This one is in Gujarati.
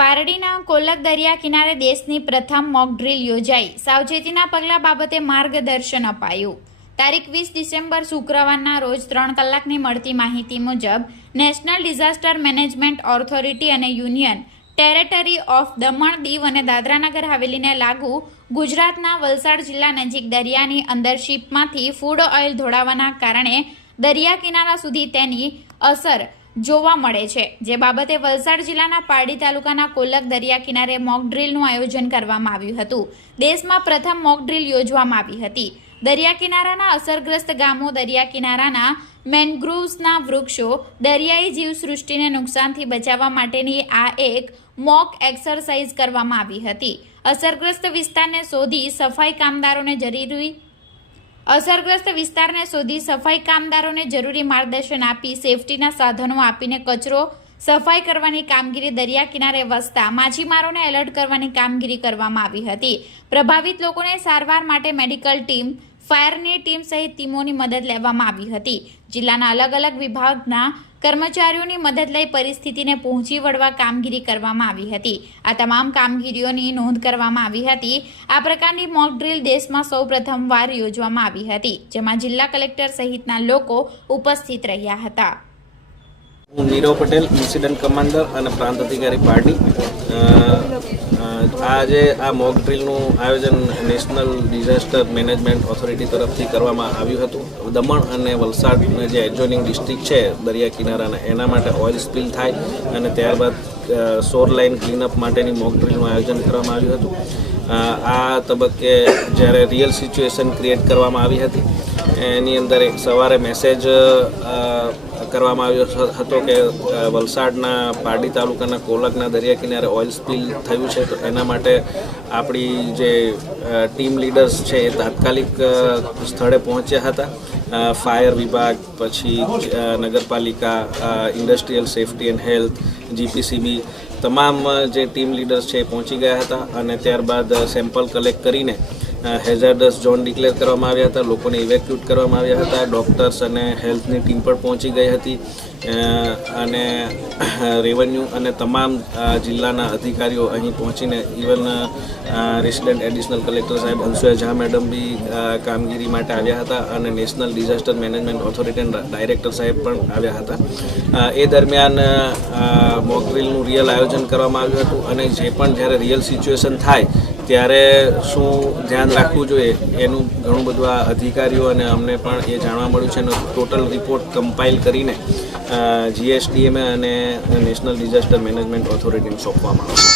પારડીના કોલક દરિયા કિનારે દેશની પ્રથમ મોક ડ્રીલ યોજાઈ. સાવચેતીના પગલાં બાબતે માર્ગદર્શન અપાયું. તારીખ વીસ ડિસેમ્બર શુક્રવારના રોજ ત્રણ કલાકની મળતી માહિતી મુજબ, નેશનલ ડિઝાસ્ટર મેનેજમેન્ટ ઓથોરિટી અને union, territory of Daman Diu અને દાદરાનગર હવેલીને લાગુ ગુજરાતના વલસાડ જિલ્લા નજીક દરિયાની અંદર શિપમાંથી ફૂડ ઓઇલ ધોળાવાના કારણે દરિયા કિનારા સુધી તેની અસર જોવા મળે છે. જે બાબતે વલસાડ જિલ્લાના પારડી તાલુકાના કોલક દરિયા કિનારે મોક આયોજન કરવામાં આવ્યું હતું. દેશમાં પ્રથમ મોક ડ્રીલ યોજવામાં આવી હતી. દરિયા કિનારાના અસરગ્રસ્ત ગામો દરિયા કિનારાના મેનગ્રુવ્સના વૃક્ષો દરિયાઈ જીવસૃષ્ટિને નુકસાનથી બચાવવા માટેની આ એક મોક એક્સરસાઇઝ કરવામાં આવી હતી. અસરગ્રસ્ત વિસ્તારને શોધી સફાઈ કામદારોને જરૂરી અસરગ્રસ્ત વિસ્તારને શોધી સફાઈ કામદારોને જરૂરી માર્ગદર્શન આપી સેફટીના સાધનો આપીને કચરો સફાઈ કરવાની કામગીરી દરિયા કિનારે વસતા માછીમારોને એલર્ટ કરવાની કામગીરી કરવામાં આવી હતી. પ્રભાવિત લોકોને સારવાર માટે મેડિકલ ટીમ ફાયરની ટીમ સહિત ટીમોની મદદ લેવામાં આવી હતી. જિલ્લાના અલગ અલગ વિભાગના કર્મચારીઓની મદદ લઈ પરિસ્થિતિને પહોંચી વળવા કામગીરી કરવામાં આવી હતી. આ તમામ કામગીરીઓની નોંધ કરવામાં આવી હતી. આ પ્રકારની મોક ડ્રીલ દેશમાં સૌ પ્રથમવાર યોજવામાં આવી હતી, જેમાં જિલ્લા કલેક્ટર સહિતના લોકો ઉપસ્થિત રહ્યા હતા. હું નીરવ પટેલ, ઇન્સિડન્ટ કમાન્ડર અને પ્રાંત અધિકારી પાર્ટી. આજે આ મોક ડ્રીલનું આયોજન નેશનલ ડિઝાસ્ટર મેનેજમેન્ટ ઓથોરિટી તરફથી કરવામાં આવ્યું હતું. દમણ અને વલસાડના જે એડજોઇનિંગ ડિસ્ટ્રિક્ટ છે, દરિયા કિનારાના, એના માટે ઓઇલ સ્પિલ થાય અને ત્યારબાદ સોર લાઇન ક્લીનઅપ માટેની મોક ડ્રીલનું આયોજન કરવામાં આવ્યું હતું. આ તબક્કે જ્યારે રિયલ સિચ્યુએશન ક્રિએટ કરવામાં આવી હતી, એની અંદર એક સવારે મેસેજ કરવામાં આવ્યો હતો કે વલસાડના પારડી તાલુકાના કોલકના દરિયા કિનારે ઓઇલ સ્પીલ થયું છે, તો એના માટે આપણી જે ટીમ લીડર્સ છે એ તાત્કાલિક સ્થળે પહોંચ્યા હતા. ફાયર વિભાગ, પછી નગરપાલિકા industrial safety and health, GPCB તમામ જે ટીમ લીડર્સ છે એ પહોંચી ગયા હતા અને ત્યારબાદ સેમ્પલ કલેક્ટ કરીને હેઝાર્ડસ ઝોન ડિક્લેર કરવામાં આવ્યા હતા, લોકોને ઇવેક્યુટ કરવામાં આવ્યા હતા ડૉક્ટર્સ અને હેલ્થની ટીમ પણ પહોંચી ગઈ હતી. અને રેવન્યુ અને તમામ જિલ્લાના અધિકારીઓ અહીં પહોંચીને ઇવન રેસિડેન્ટ એડિશનલ કલેક્ટર સાહેબ હંસુયા ઝા મેડમ બી કામગીરી માટે આવ્યા હતા અને નેશનલ ડિઝાસ્ટર મેનેજમેન્ટ ઓથોરિટીના ડાયરેક્ટર સાહેબ પણ આવ્યા હતા. એ દરમિયાન મોકરીલનું રિયલ આયોજન કરવામાં આવ્યું હતું અને જે પણ જ્યારે રિયલ સિચ્યુએશન થાય ત્યારે શું ધ્યાન રાખવું જોઈએ એનું ઘણું બધું આ અધિકારીઓ અને અમને પણ એ જાણવા મળ્યું છે એનો ટોટલ રિપોર્ટ કમ્પાઇલ કરીને જીએસડીએમએ અને નેશનલ ડિઝાસ્ટર મેનેજમેન્ટ ઓથોરિટીને સોંપવામાં આવશે